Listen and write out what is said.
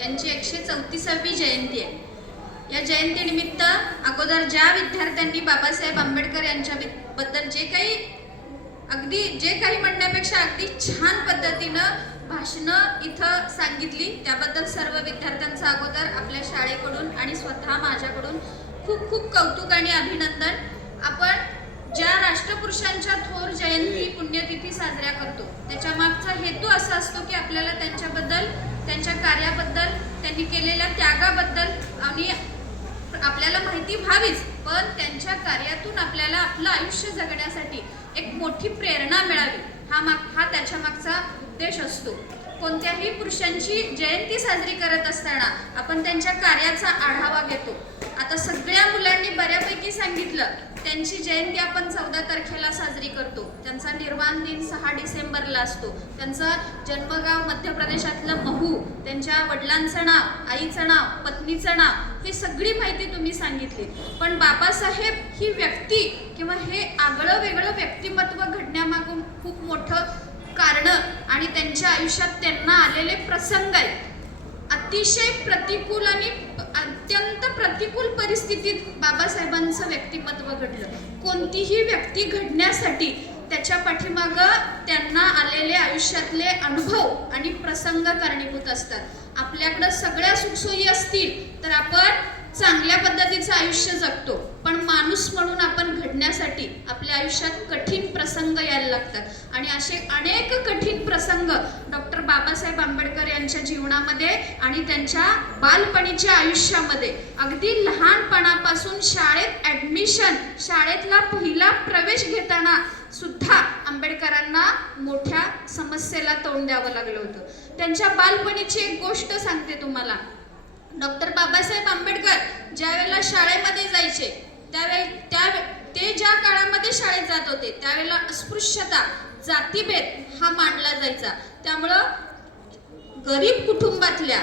यांची एकशे चौतीसावी जयंती आहे. या जयंतीनिमित्त अगोदर ज्या विद्यार्थ्यांनी बाबासाहेब आंबेडकर यांच्या बद्दल जे काही अगदी जे काही म्हणण्यापेक्षा अगदी छान पद्धतीनं भाषणं इथं सांगितली त्याबद्दल सर्व विद्यार्थ्यांचं अगोदर आपल्या शाळेकडून आणि स्वतः माझ्याकडून खूप खूप कौतुक आणि अभिनंदन. आपण ज्या राष्ट्रपुरुषांच्या थोर जयंती पुण्यतिथी साजऱ्या करतो त्याच्या मागचा हेतू असा असतो की आपल्याला त्यांच्याबद्दल त्यांच्या कार्याबद्दल त्यांनी केलेल्या त्यागाबद्दल आणि आपल्याला माहिती व्हावीच पण त्यांच्या कार्यातून आपल्याला आपलं आयुष्य जगण्यासाठी एक मोठी प्रेरणा मिळावी. हा माग हा त्याच्या मागचा उद्देश असतो. कोणत्याही पुरुषांची जयंती साजरी करत असताना आपण त्यांच्या कार्याचा आढावा घेतो. आता सगळ्या मुलांनी बऱ्यापैकी सांगितलं त्यांची जयंती आपण चौदा तारखेला निर्वाण दिन सहा डिसेंबरला असतो. त्यांचं जन्मगाव मध्य प्रदेशातलं महू त्यांच्या वडिलांचं नाव आईचं नाव पत्नीचं नाव ही सगळी माहिती तुम्ही सांगितली. पण बाबासाहेब ही व्यक्ती किंवा हे आगळं वेगळं व्यक्तिमत्व घडण्यामागून खूप मोठं कारण आणि त्यांच्या आयुष्यात त्यांना आलेले प्रसंग आहेत. अतिशय प्रतिकूल आणि अत्यंत प्रतिकूल परिस्थितीत बाबासाहेबांचं व्यक्तिमत्व घडलं. कोणतीही व्यक्ती घडण्यासाठी त्याच्या पाठीमाग त्यांना आलेले आयुष्यातले अनुभव आणि प्रसंग कारणीभूत असतात. आपल्याकडं सगळ्या सुखसोयी असतील तर आपण चांगल्या पद्धतीचं आयुष्य जगतो. पण माणूस म्हणून आपण घडण्यासाठी आपल्या आयुष्यात कठीण प्रसंग यायला लागतात. आणि असे अनेक कठीण प्रसंग डॉक्टर बाबासाहेब आंबेडकर यांच्या जीवनामध्ये आणि त्यांच्या बालपणीच्या आयुष्यामध्ये. अगदी लहानपणापासून शाळेत ॲडमिशन शाळेतला पहिला प्रवेश घेताना आंबेडकरांना मोठ्या समस्येला तोंड द्यावं लागलं होतं. त्यांच्या बालपणीची एक गोष्ट सांगते तुम्हाला. डॉक्टर बाबासाहेब आंबेडकर ज्या वेळेला शाळेमध्ये जायचे त्यावेळी त्या ते ज्या काळामध्ये शाळेत जात होते त्यावेळेला अस्पृश्यता जातीभेद हा मांडला जायचा. त्यामुळं गरीब कुटुंबातल्या